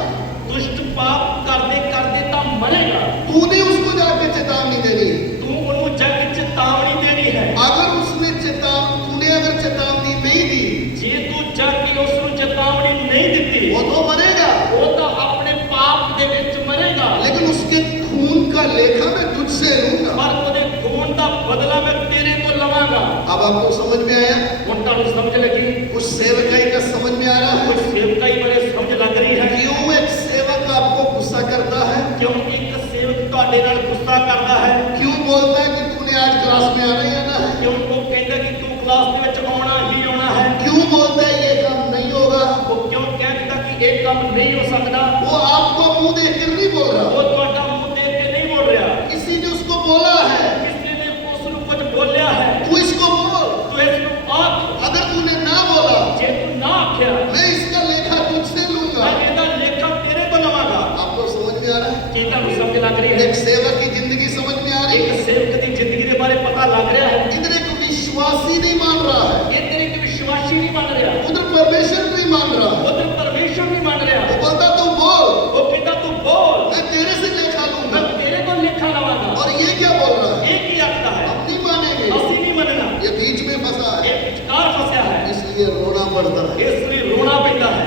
दुष्ट पाप करते करते तो मरेगा। तूने उसको जाके चेतावनी देनी, तू उन्हें जाके चेतावनी देनी है। अगर उसने तूने अगर चेतावनी नहीं दी, जे तू जाके उसको चेतावनी नहीं दी, वो तो मरेगा, वो तो अपने पाप दे विच मरेगा। लेकिन उसके खून का लेखा मैं तुझसे लूंगा। पर ਉਹਦੇ खून का बदला मैं तेरे को लवांगा। अब आपको समझ में आया, ਹੁਣ ਤੁਹਾਨੂੰ समझ लगी, कुछ सेवकाई का समझ में आ रहा है, कुछ सेवकाई बड़े समझ लग रही है। क्यों एक सेवक आपको गुस्सा करता है, क्यों एक सेवक ਤੁਹਾਡੇ ਨਾਲ ਗੁੱਸਾ ਕਰਦਾ ਹੈ, क्यों बोलता है कि तूने आज क्लास में आना ही आना है, क्यों ਉਹ ਕਹਿੰਦਾ ਕਿ ਤੂੰ ਕਲਾਸ ਦੇ ਵਿੱਚ ਆਉਣਾ ਹੀ ਆਉਣਾ ਹੈ, क्यों बोलता है ये काम नहीं होगा। ਉਹ ਕਿਉਂ ਕਹਿੰਦਾ ਕਿ ਇਹ ਕੰਮ ਨਹੀਂ ਹੋ ਸਕਦਾ। वो आपको मुंह देखकर नहीं बोल रहा, ਉਹ ਤੁਹਾਡਾ ਮੂੰਹ ਦੇਖ ਕੇ ਨਹੀਂ ਬੋਲ ਰਿਹਾ, किसी ने उसको बोला है, ਕਿਸੇ ਨੇ ਉਸ ਨੂੰ ਕੁਝ ਬੋਲਿਆ ਹੈ। तू इसको बोल, ਤੂੰ ਇਸ ਨੂੰ ਆਖ, अगर तूने ना बोला ਜੇ ਤੂੰ ਨਾ ਆਖਿਆ मैं इसका लेखा तुझसे लूंगा। ਮੈਂ ਇਹਦਾ ਲੇਖਾ ਤੇਰੇ ਤੋਂ ਲਵਾਂਗਾ। आपको समझ में आ रहा है, ਕੀ ਤੁਹਾਨੂੰ ਸਮਝ ਲੱਗ ਰਹੀ ਹੈ? एक सेवक की जिंदगी समझ में आ रही है। ਇੱਕ ਸੇਵਕ ਦੀ ਜ਼ਿੰਦਗੀ ਦੇ ਬਾਰੇ ਪਤਾ ਲੱਗ ਰਿਹਾ ਹੈ। इधर एक विश्वासी नहीं मान रहा है, ਇੱਧਰ ਇੱਕ ਵਿਸ਼ਵਾਸੀ ਨਹੀਂ ਮੰਨ ਰਿਹਾ, उधर परमेश्वर नहीं मान रहा है, ਉਧਰ ਪਰਮੇਸ਼ਰ ਨਹੀਂ ਮੰਨ ਰਿਹਾ। वो बोलता तू बोल, ਉਹ ਕਹਿੰਦਾ ਤੂੰ ਬੋਲ, मैं तेरे से लेखा ਮੈਂ लूंगा। ਤੇਰੇ ਤੋਂ ਲੇਖਾ ਲਵਾਂਗਾ। और ये क्या बोल रहा है, ਇਹ ਕੀ ਆਖਦਾ ਹੈ? हम नहीं मानेंगे, ਅਸੀਂ ਨਹੀਂ ਮੰਨਣਾ। ये बीच में फंसा है, ਇਹ ਵਿਚਕਾਰ ਫਸਿਆ ਹੈ, इसलिए रोना पड़ता है। ਇਸ ਲਈ ਰੋਣਾ ਪੈਂਦਾ ਹੈ।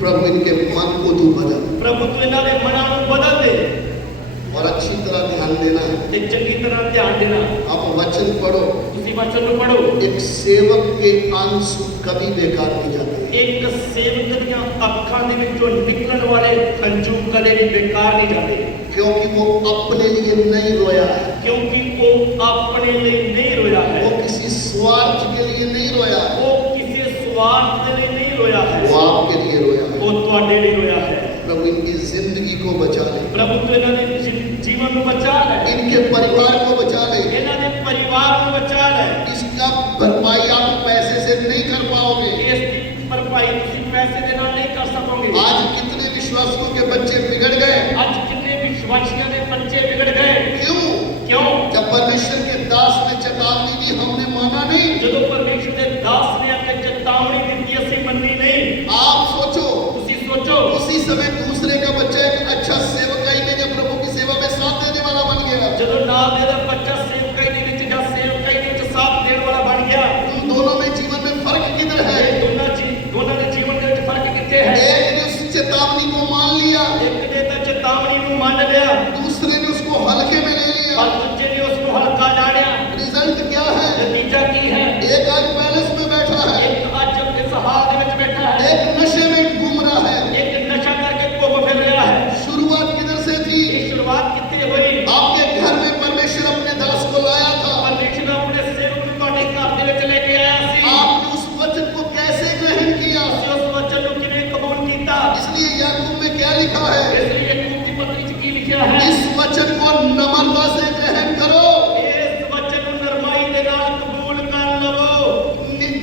प्रभु इनके मन को तू बदल, ਪ੍ਰਭੂ ਤੂੰ ਇਹਨਾਂ ਦੇ ਮਨਾਂ ਨੂੰ ਬਦਲ ਦੇ और अच्छी तरह ध्यान देना है। ਤੇ ਚੰਗੀ ਤਰ੍ਹਾਂ ਧਿਆਨ ਦੇਣਾ। आप वचन पढ़ो, ਤੁਸੀਂ ਵਚਨ ਨੂੰ ਪੜੋ। एक सेवक के आंसू कभी बेकार नहीं जाते, ਇੱਕ ਸੇਵਕ ਦੀਆਂ ਅੱਖਾਂ ਦੇ ਵਿੱਚੋਂ ਨਿਕਲਣ ਵਾਲੇ ਹੰਝੂ ਕਦੇ ਵੀ ਬੇਕਾਰ ਨਹੀਂ ਜਾਂਦੇ, क्योंकि वो अपने लिए नहीं रोया है, ਕਿਉਂਕਿ ਉਹ ਆਪਣੇ ਲਈ ਨਹੀਂ ਰੋਇਆ ਹੈ, वो किसी स्वार्थ के लिए नहीं रोया है, ਉਹ ਕਿਸੇ ਸਵਾਰਥ ਦੇ ਲਈ ਨਹੀਂ ਰੋਇਆ ਹੈ, वो आपके लिए रोया है। ਉਹ ਤੁਹਾਡੇ ਲਈ ਰੋਇਆ ਹੈ। प्रभु इनकी जिंदगी को बचा ले, ਪ੍ਰਭੂ ਤੂੰ ਇਹਨਾਂ ਦੇ ਜੀਵਨ ਨੂੰ ਬਚਾ ਲੈ, इनके परिवार को बचा ले। ਇਹਨਾਂ ਦੇ ਪਰਿਵਾਰ ਨੂੰ ਬਚਾ ਲੈ। इसका भरपाई आप पैसे से नहीं कर पाओगे। ਇਸ ਦੀ ਭਰਪਾਈ ਤੁਸੀਂ ਪੈਸੇ ਦੇ ਨਾਲ ਨਹੀਂ ਕਰ ਸਕੋਗੇ। आज कितने विश्वासियों के बच्चे बिगड़ गए, ਅੱਜ ਕਿੰਨੇ ਵਿਸ਼ਵਾਸੀਆਂ ਦੇ ਬੱਚੇ ਵਿਗੜ ਗਏ। क्यों? ਕਿਉਂ? जब परमेश्वर के दास ने चेतावनी दी, हमने माना नहीं। ਜਦੋਂ ਪਰਮੇਸ਼ਰ ਦੇ ਦਾਸ ਨੇ ਆ ਕੇ ਚੇਤਾਵਨੀ ਦਿੱਤੀ, ਅਸੀਂ ਮੰਨੀ ਨਹੀਂ। आप सोचो, ਤੁਸੀਂ ਸੋਚੋ, उसी समय दूसरे का बच्चा एक अच्छा सेवकाई में जब प्रभु की सेवा में साथ देने वाला बन गया, ਜਦੋਂ ਨਾਲ ਦੇ ਦਾ ਬੱਚਾ ਸੇਵਕਾਈ ਦੇ ਵਿੱਚ ਜਾਂ ਸੇਵਕਾਈ ਦੇ ਵਿੱਚ ਸਾਥ ਦੇਣ ਵਾਲਾ ਬਣ ਗਿਆ। उन दोनों में जीवन में फर्क किधर है? ਇਹ ਦੋਨਾਂ ਦੇ ਜੀਵਨ ਦੇ ਵਿੱਚ ਫਰਕ ਕਿੱਥੇ ਹੈ? एक ने उस चेतावनी को मान लिया, ਇੱਕ ਨੇ ਤਾਂ ਚੇਤਾਵਨੀ ਨੂੰ ਮੰਨ ਲਿਆ, दूसरे ने उसको हल्के में ले लिया। ਪਰ ਦੂਜੇ ਨੇ ਉਸ ਨੂੰ ਹਲਕਾ ਜਾਣਿਆ। रिजल्ट क्या है? ਨਤੀਜਾ ਕੀ ਹੈ? एक आज पैलेस में बैठा है, ਇੱਕ ਅੱਜ ਇਸ ਹਾਲ ਦੇ ਵਿੱਚ ਬੈਠਾ ਹੈ, एक नशे में घूम रहा है। ਇੱਕ नशा करके घूम फिर रहा है। शुरुआत किधर से थी? ये शुरुआत कितने हुई? आपके घर में परमेश्वर अपने दास को लाया था, परमेश्वर अपने सेवक को ਤੁਹਾਡੇ ਘਰ ਦੇ ਵਿੱਚ ਲੈ ਕੇ ਆਇਆ ਸੀ। आपने उस वचन को कैसे ग्रहण किया? ਤੁਸੀਂ ਉਸ ਵਚਨ ਨੂੰ ਕਿਵੇਂ ਕਬੂਲ ਕੀਤਾ? इसलिए याकूब में क्या लिखा है? ਇਸ ਲਈ ਯਾਕੂਬ ਦੀ ਪੱਤਰੀ 'ਚ ਕੀ ਲਿਖਿਆ ਹੈ? इस वचन को नम्रता से ग्रहण करो। ਇਸ ਵਚਨ ਨੂੰ ਨਰਮਾਈ ਦੇ ਨਾਲ ਕਬੂਲ ਕਰ ਲਵੋ।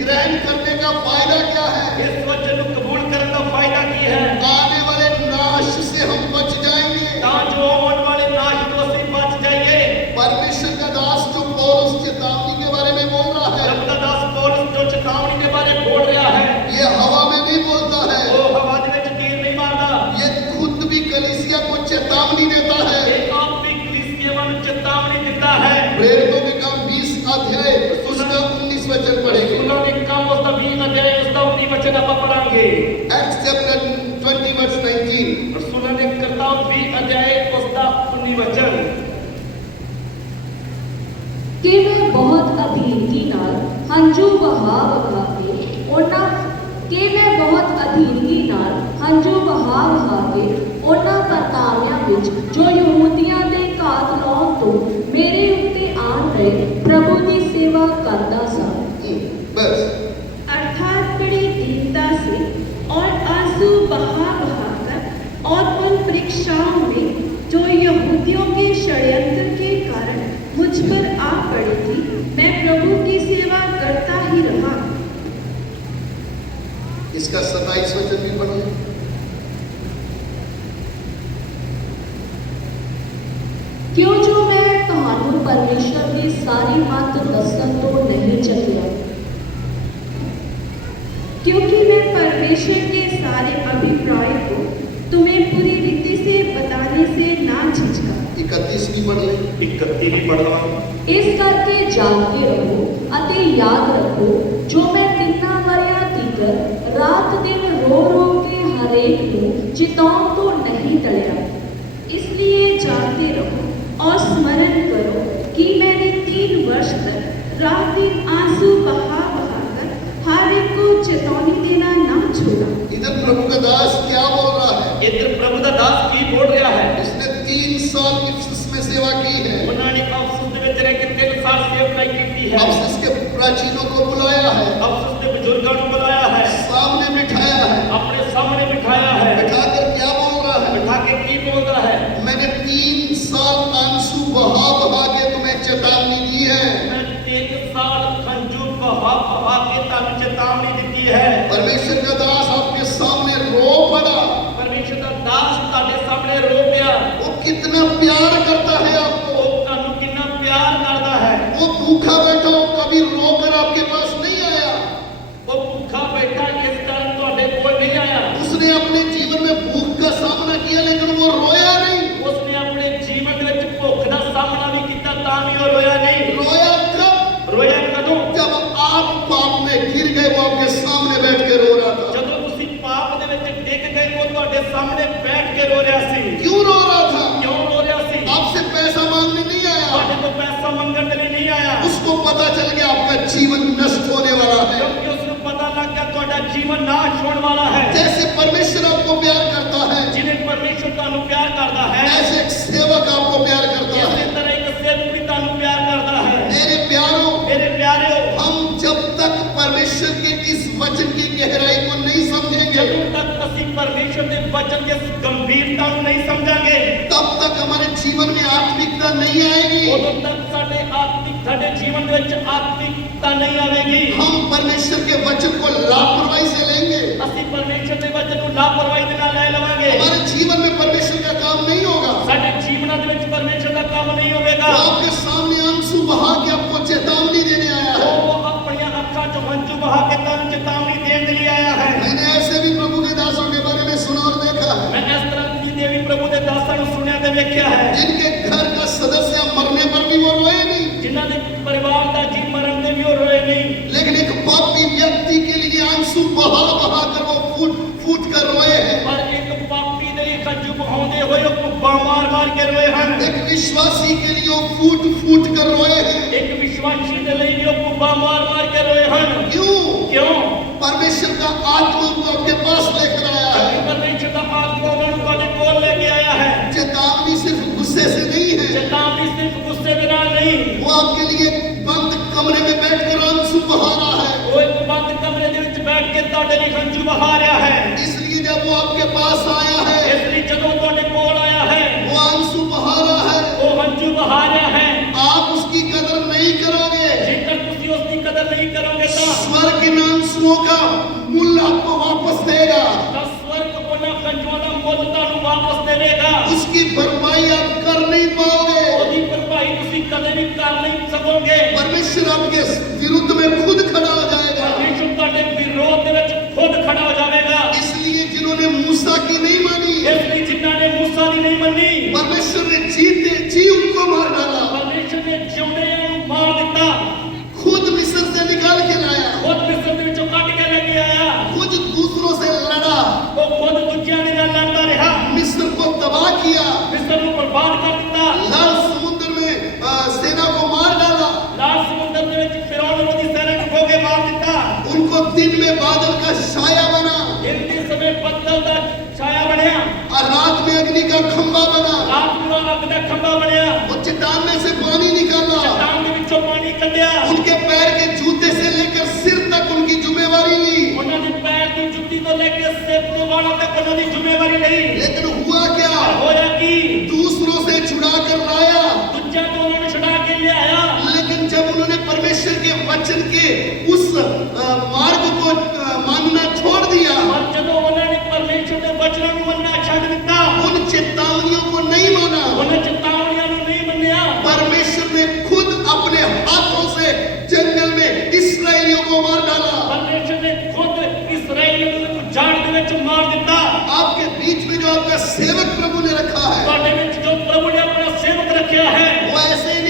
ग्रहण करने का फायदा क्या है? ਇਸ ਵਚਨ ਨੂੰ ਕਬੂਲ ਕਰਨ ਦਾ ਫਾਇਦਾ ਕੀ ਹੈ? आने वाले नाश से हम बच जाएंगे। ਤਾਂ ਜੋ ਆਉਣ ਵਾਲੇ ਨਾਸ਼ ਤੋਂ ਅਸੀਂ ਬਚ ਜਾਈਏ। परमेश्वर का दास जो पौलुस चेतावनी के बारे में बोल रहा है, ਰੱਬ ਦਾ ਦਾਸ ਪੌਲੁਸ ਜੋ ਚੇਤਾਵਨੀ ਦੇ ਬਾਰੇ ਬੋਲ ਰਿਹਾ ਹੈ, ये हवा में नहीं बोलता है, ਉਹ ਹਵਾ ਦੇ ਵਿੱਚ ਤੀਰ ਨਹੀਂ ਮਾਰਦਾ। ये खुद भी कलीसिया को चेतावनी देता है। ਇਹ ਆਪ ਵੀ ਕਲੀਸਿਆ ਨੂੰ ਕਿ ਮੈਂ ਬਹੁਤ ਅਧੀਨਗੀ ਨਾਲ ਹੰਝੂ ਵਹਾ ਵਹਾ ਕੇ ਉਹਨਾਂ ਪਰਤਾਵਿਆਂ ਵਿੱਚ ਜੋ ਯਹੂਦੀਆਂ ਦੇ ਘਾਤ ਲਾਉਣ ਤੋਂ ਮੇਰੇ ਉੱਤੇ ਆਣ ਰਹੇ ਪ੍ਰਭੂ ਦੀ सेवा करता सा। बस अर्थात बड़ी दीनता से और आंसू बहा बहाकर और उन परीक्षाओं में जो यहूदियों के षड्यंत्र के कारण मुझ पर आ पड़ी थी, मैं प्रभु की सेवा करता ही रहा। इसका 27 वचन भी पढ़ो। क्यों जो मैं कहानू परमेश्वर की सारी मत दसन तो नहीं चलिया, क्योंकि मैं परमेश्वर के सारे अभिप्राय को तुम्हें पूरी रीति से बताने से ना झिझका। 31 भी पढ़ ले। 31 भी पढ़ रहा हूं। इस करके जागते रहो अते याद रखो, जो मैं तिन्ना वरिया तीकर रात दिन रो रो के हरेक को चिताऊं तो नहीं टलिया। इसलिए जागते रहो और स्मरण करो कि मैंने 3 वर्ष तक रात दिन आंसू बहा बहाकर हर एक को चेतावनी देना ना छोड़ा। इधर प्रभु का दास क्या बोल रहा है? इधर प्रभु का दास की बोल रहा है? इसने 3 साल इफ्सुस में सेवा की है। उन्होंने अफसुस में रह के 3 साल सेवा की है। अफसुस के प्राचीनों को बुलाया है, अफसुस के बुजुर्गों को बुलाया है, सामने बिठाया है, अपने सामने बिठाया है। बिठाकर क्या बोल रहा है? बिठा के की बोल रहा है? मैंने 3 साल आंसू बहा बहा के तुम्हें चेतावनी दी है। मैं 3 साल हंझू बहा बहा के तुम्हें चेतावनी दी है। परमेश्वर का दास आपके सामने रो पड़ा। परमेश्वर का दास तुम्हारे सामने रो गया। वो कितना प्यार करता है आपको, वो कानू कितना प्यार करता है। वो भूखा बैठा हो कभी रोकर आपके पास नहीं आया। वो भूखा बैठा इस कारण तुम्हारे कोल नहीं आया। उसने अपने जीवन में भूख का सामना किया लेकिन वो रोया नहीं। उसने अपने जीवन में भूख का सामना भी किया, तामी और रोया नहीं। रोया कब? रोया कदों? जब आप पाप में गिर गए, वो आपके सामने बैठ के रो रहा था। ਜਦੋਂ ਤੁਸੀਂ ਪਾਪ ਦੇ ਵਿੱਚ ਡਿੱਗ ਗਏ, ਉਹ ਤੁਹਾਡੇ ਸਾਹਮਣੇ ਬੈਠ ਕੇ ਰੋ ਰਿਹਾ ਸੀ। क्यों रो रहा था? ਕਿਉਂ ਰੋ ਰਿਹਾ ਸੀ? आपसे पैसा मांगने नहीं आया। ਤੁਹਾਡੇ ਤੋਂ ਪੈਸਾ ਮੰਗਣ ਦੇ ਲਈ ਨਹੀਂ ਆਇਆ। उसको पता चल गया आपका जीवन नष्ट होने वाला है। ਕਿਉਂਕਿ ਉਸ ਨੂੰ ਪਤਾ ਲੱਗ ਗਿਆ ਤੁਹਾਡਾ ਜੀਵਨ ਨਾਸ਼ ਹੋਣ ਵਾਲਾ ਹੈ। जैसे परमेश्वर आपको प्यार करता है, ਜਿਵੇਂ ਪਰਮੇਸ਼ਰ ਤੁਹਾਨੂੰ ਪਿਆਰ ਕਰਦਾ ਹੈ, ऐसे एक सेवक आपको प्यार करता है। ਇਸੇ ਤਰ੍ਹਾਂ ਇੱਕ ਸੇਵਕ ਵੀ ਤੁਹਾਨੂੰ ਪਿਆਰ ਕਰਦਾ ਹੈ। मेरे प्यारों, ਮੇਰੇ ਪਿਆਰਿਓ, हम जब तक परमेश्वर के इस वचन की गहराई को नहीं समझेंगे, ਜਦੋਂ ਤੱਕ ਅਸੀਂ ਪਰਮੇਸ਼ਰ ਦੇ ਵਚਨ ਦੀ ਗੰਭੀਰਤਾ ਨੂੰ ਨਹੀਂ ਸਮਝਾਂਗੇ, तब तक हमारे जीवन में आत्मिकता नहीं आएगी। ਉਦੋਂ ਤੱਕ ਸਾਡੇ ਜੀਵਨ ਦੇ ਵਿੱਚ ਆਤਮਿਕਤਾ ਨਹੀਂ ਆਵੇਗੀ। हम परमेश्वर के वचन को लापरवाही से लेंगे, ਅਸੀਂ ਪਰਮੇਸ਼ਰ ਦੇ ਵਚਨ ਨੂੰ ਲਾਪਰਵਾਹੀ ਦੇ ਨਾਲ ਲੈ ਲਵਾਂਗੇ। हमारे जीवन में परमेश्वर का काम नहीं होगा। ਸਾਡੇ ਜੀਵਨਾਂ ਦੇ ਵਿੱਚ ਪਰਮੇਸ਼ਰ ਦਾ ਕੰਮ ਨਹੀਂ ਹੋਵੇਗਾ। वो आपके सामने आंसू बहा के आपको चेतावनी देने आया है। ਉਹ ਆਪਣੀਆਂ ਅੱਖਾਂ 'ਚੋਂ ਹੰਝੂ ਬਹਾ ਕੇ ਤੁਹਾਨੂੰ ਚੇਤਾਵਨੀ ਦੇਣ ਦੇ ਲਈ ਆਇਆ ਹੈ। मैंने ऐसे भी प्रभु के दासों के बारे में सुना और देखा है, ਮੈਂ ਇਸ ਤਰ੍ਹਾਂ ਦੇ ਵੀ ਪ੍ਰਭੂ ਦੇ ਦਾਸਾਂ ਨੂੰ ਸੁਣਿਆ ਤੇ ਵੇਖਿਆ ਹੈ, जिनके घर का सदस्य मरने पर भी वो रोए नहीं, ਜਿਨ੍ਹਾਂ ਦੇ ਪਰਿਵਾਰ ਦਾ ਜੀ ਮਰਨ ਤੇ ਵੀ ਉਹ ਰੋਏ ਨਹੀਂ। लेकिन एक पापी व्यक्ति के लिए आंसू बहा बहा कर वो फूट फूट कर रोए हैं। ਪਰ ਇੱਕ ਪਾਪੀ ਦੇ ਲਈ ਹੰਝੂ ਬਹਾਉਂਦੇ ਹੋਏ ਉਹ ਕੁੱਬਾ ਮਾਰ ਮਾਰ ਕੇ ਰੋਏ ਹਨ। एक विश्वासी के लिए वो फूट फूट कर रोए हैं। ਇੱਕ ਵਿਸ਼ਵਾਸੀ ਦੇ ਲਈ ਵੀ ਉਹ ਕੁੱਬਾ ਮਾਰ ਮਾਰ ਕੇ ਰੋਏ ਹਨ। क्यों? ਕਿਉਂ? परमेश्वर का आत्मा को आपके पास लेकर आया है। ਪਰਮੇਸ਼ਰ ਦਾ ਆਤਮਾ ਉਹਨਾਂ ਨੂੰ ਤੁਹਾਡੇ ਕੋਲ ਲੈ ਕੇ ਆਇਆ ਹੈ। चेतावनी सिर्फ गुस्से से नहीं है, ਚੇਤਾਵਨੀ ਸਿਰਫ ਗੁੱਸੇ ਦੇ ਨਾਲ ਨਹੀਂ, वो आपके लिए बंद कमरे में बैठकर आंसू बहा रहा है। ਉਹ ਇੱਕ ਬੰਦ ਕਮਰੇ ਦੇ ਵਿੱਚ ਬੈਠ ਕੇ ਤੁਹਾਡੇ ਲਈ ਹੰਝੂ ਬਹਾ ਰਿਹਾ ਹੈ। इसलिए जब वो आपके पास आया है, ਇਸ ਲਈ ਜਦੋਂ ਤੁਹਾਡੇ ਕੋਲ ਆਇਆ ਹੈ, वो आंसू बहा रहा है, ਉਹ ਹੰਝੂ ਬਹਾ ਰਿਹਾ ਹੈ। आप उसकी कदर नहीं करोगे। ਜੇਕਰ ਤੁਸੀਂ ਉਸ ਦੀ ਕਦਰ ਨਹੀਂ ਕਰੋਗੇ स्वर्ग इन आंसुओं का मूल्य आपको वापस देगा। ਤਾਂ ਸਵਰਗ ਉਹਨਾਂ ਹੰਝੂਆਂ ਦਾ ਮੁੱਲ ਤੁਹਾਨੂੰ ਵਾਪਸ ਦੇਵੇਗਾ। उसकी भरपाई आप कर नहीं पाओगे। ਉਹਦੀ ਭਰਪਾਈ ਤੁਸੀਂ ਕਦੇ ਵੀ ਕਰ ਨਹੀਂ ਸਕੋਗੇ। परमेश्वर आपके विरुद्ध में खुद